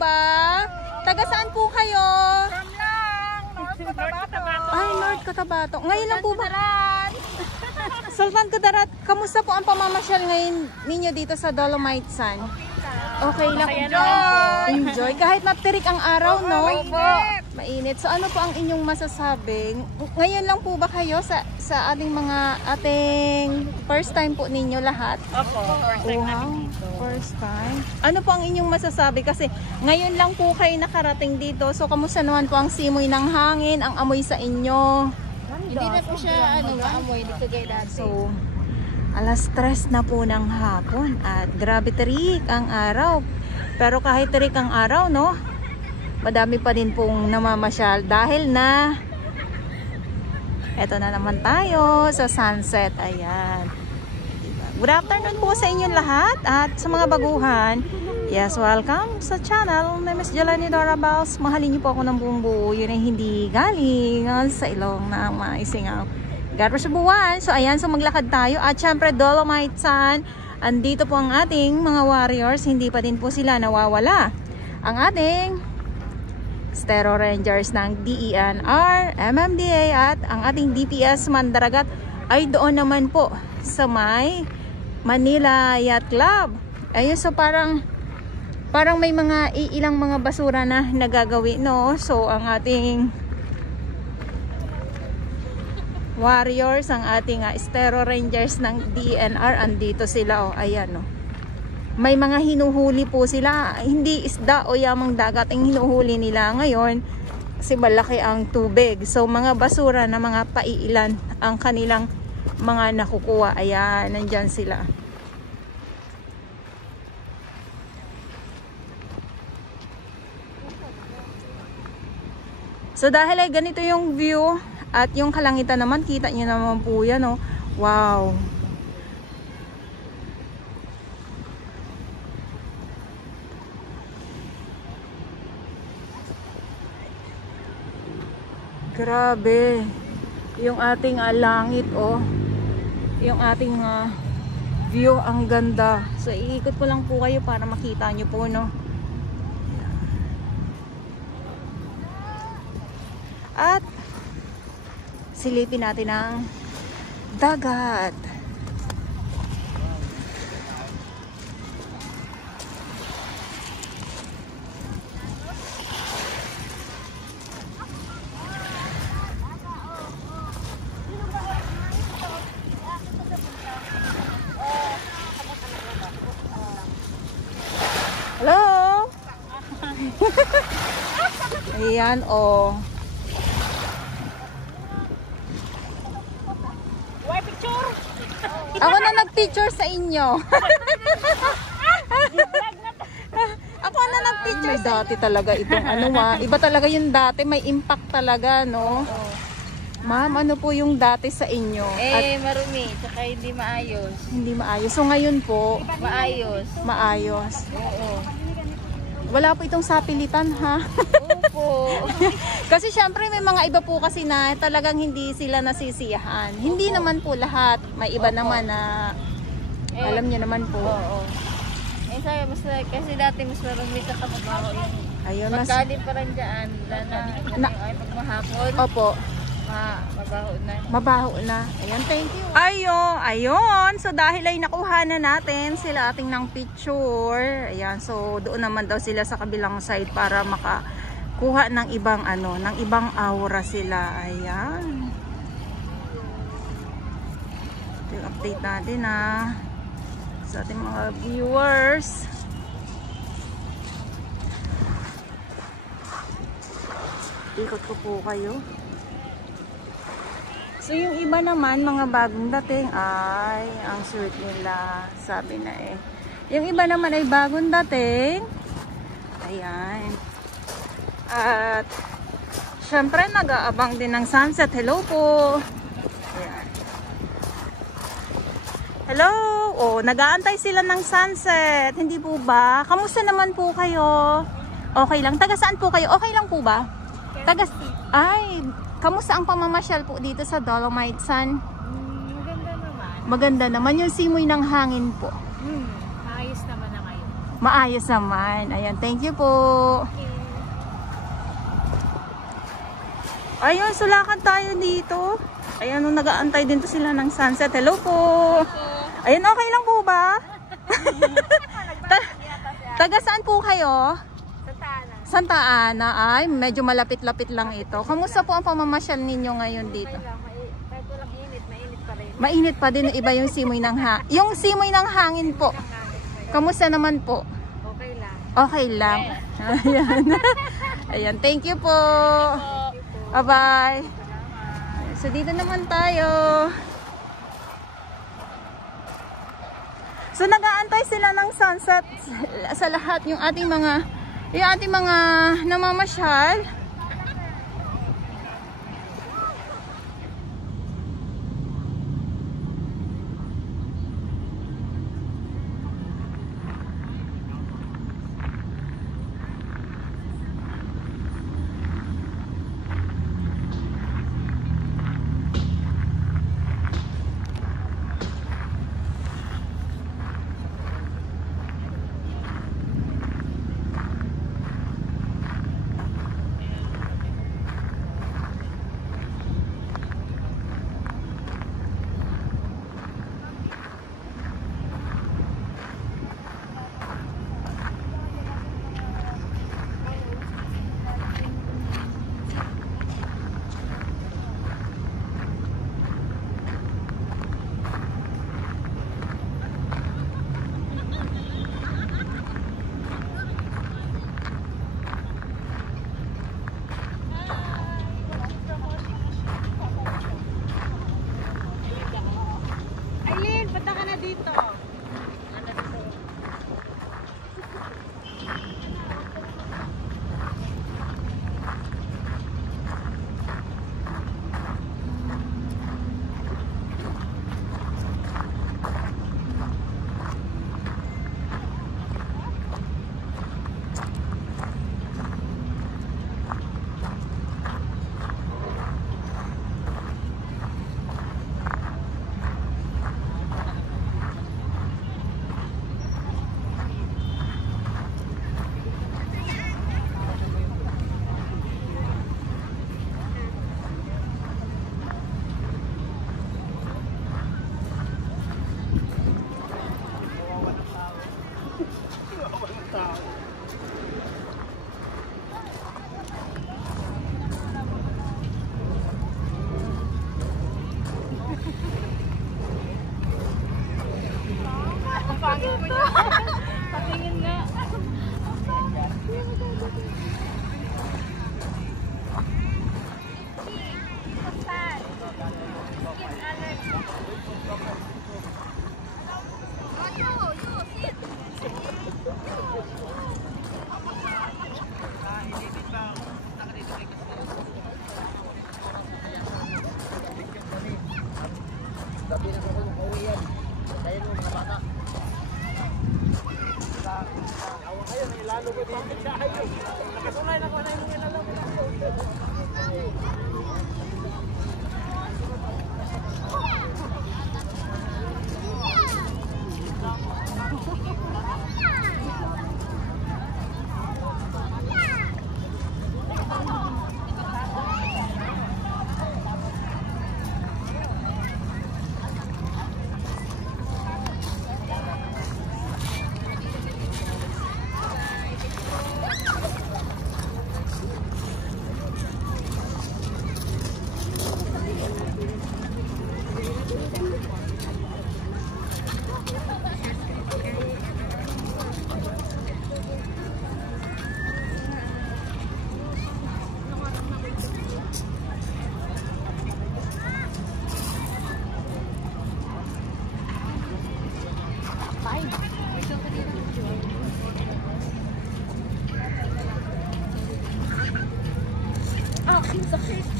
ba? Taga saan po kayo? Ay, North Cotabato. Ngayon lang po ba? Sultan Kudarat, kamusta po ang pamamasyal ngayon ninyo dito sa Dolomite Sun? Okay lang. Enjoy. Kahit matirik ang araw, no? Mainit. So ano po ang inyong masasabi? Ngayon lang po ba kayo sa ating first time po ninyo lahat? Opo, first time namin dito. First time. Ano po ang inyong masasabi? Kasi ngayon lang po kayo nakarating dito. So kamusta naman po ang simoy ng hangin, ang amoy sa inyo? Hindi na po siya maamoy dito kay dati. So, alas 3 na po ng hapon at grabe terik ang araw. Pero kahit terik ang araw, no? Madami pa din pong namamasyal dahil na eto na naman tayo sa sunset. Ayan. Good afternoon po sa inyong lahat at sa mga baguhan. Yes, welcome sa channel na Miss Jelani Dorabals. Mahalin niyo po ako ng buong buo. Yun ay hindi galing sa ilong na maisingaw. God bless buwan. So ayan, so maglakad tayo. At syempre Dolomite Sun. Andito po ang ating mga warriors. Hindi pa din po sila nawawala. Ang ating Stero Rangers ng DENR, MMDA at ang ating DPS Mandaragat ay doon naman po sa may Manila Yacht Club. Ayun, so parang may mga ilang mga basura na nagagawin, no? So ang ating warriors, ang ating Stero Rangers ng DNR, andito sila, oh. Ayan, oh. May mga hinuhuli po sila, hindi isda o yamang dagat ang hinuhuli nila ngayon kasi malaki ang tubig. So mga basura na mga paiilan ang kanilang mga nakukuha. Ayan, nandyan sila. So dahil ay ganito yung view at yung kalangitan naman, kita nyo naman po yan, oh. Wow. Grabe. Yung ating langit, oh. Yung ating view, ang ganda. So iikot ko lang po kayo para makita nyo po, no. At silipin natin ang dagat. Hello? Ayan, oh. Ako na nag-picture sa inyo. Ako na nag-picture. May dati talaga itong iba talaga yung dati, may impact talaga, no? Ma'am, ano po yung dati sa inyo? Marumi, tsaka hindi maayos. Hindi maayos. So ngayon po, Maayos. maayos. Oo. Wala po itong sapilitan, ha? Opo. Kasi syempre may mga iba po kasi na talagang hindi sila nasisiyahan. Hindi naman po lahat. May iba naman na alam niyo naman po. Oo. Sabi, kasi dati mas marumi sa kababaho yun. Ayun, mas Pagkalim pa rin dyan, ay pag mahapon, opo, mabaho na. mabaho na. Ayan, thank you. Ayun. So dahil ay nakuha na natin sila ating ng picture. Ayan, so doon naman daw sila sa kabilang side para makakuha ng ibang ng ibang aura sila. Ayan. Ito yung update natin, sa ating mga viewers. Ikot ko po kayo. So yung iba naman, mga bagong dating, ay ang sweet nila, sabi na eh. Yung iba naman ay bagong dating. Ayan. At syempre nag-aabang din ng sunset. Hello po. Ayan. Hello. Oh, nag-aantay sila ng sunset. Hindi po ba? Kamusta naman po kayo? Okay lang. Taga saan po kayo? Okay lang po ba? Kamusta ang pamamasyal po dito sa Dolomite Sun? Maganda naman. Maganda naman yung simoy ng hangin po. Ayos naman na ngayon. Maayos naman. Ayan, thank you po. Ayun, sulakan tayo dito. Ayan, nag-aantay din to sila ng sunset. Hello po. Ayan, okay lang po ba? Taga saan po kayo? Santa Ana. Ay, medyo malapit-lapit lang ito. Kamusta po ang pamamasyal ninyo ngayon dito? Kahit walang init, mainit pa rin. Mainit pa din, iba yung simoy ng yung simoy ng hangin po. Kamusta naman po? Okay lang. Okay lang. Ayan. Ayan, thank you po. Bye-bye. So dito naman tayo. So nag-aantay sila ng sunset sa lahat yung ating mga namamasyal. Aileen, punta ka na dito. Patingin nga. Sakit.